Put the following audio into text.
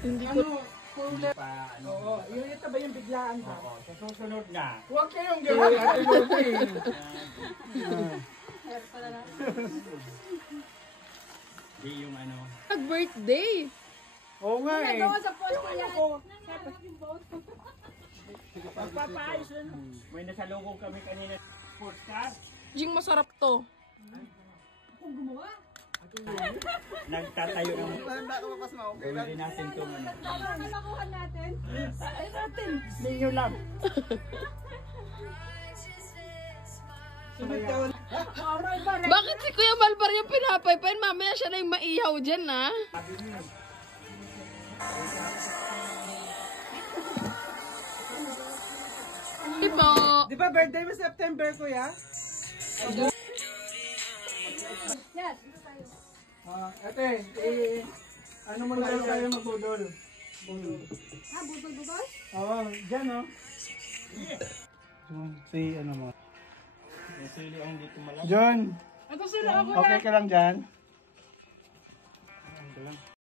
Hindi ko... Oo, yung ito ba yung biglaan ba? Oo, sa susunod na. Huwag kayong gawin Ate Lucy. Di yung ano. Birthday! Oo nga eh. Sa post ko yan. Pagpapaayos na. May nasalubong kami kanina sa sports car. Jing, masarap to. Kung gumawa. Nagtatayo ng... Gawin din natin itong ano. Ano nakuha natin? Ay natin. Ninyo lang. Bakit si Kuya Malbar yung pinapaypain? Mamaya siya na yung maihaw dyan, ha? Diba? Di ba birthday mo September, kuya? Yes. Ate, ano mo na kayo magbudol? Budol. Butol-butol? Oo, dyan o. Si ano mo? May sili ang dito malaki. John, Ito sila ako okay ka lang dyan?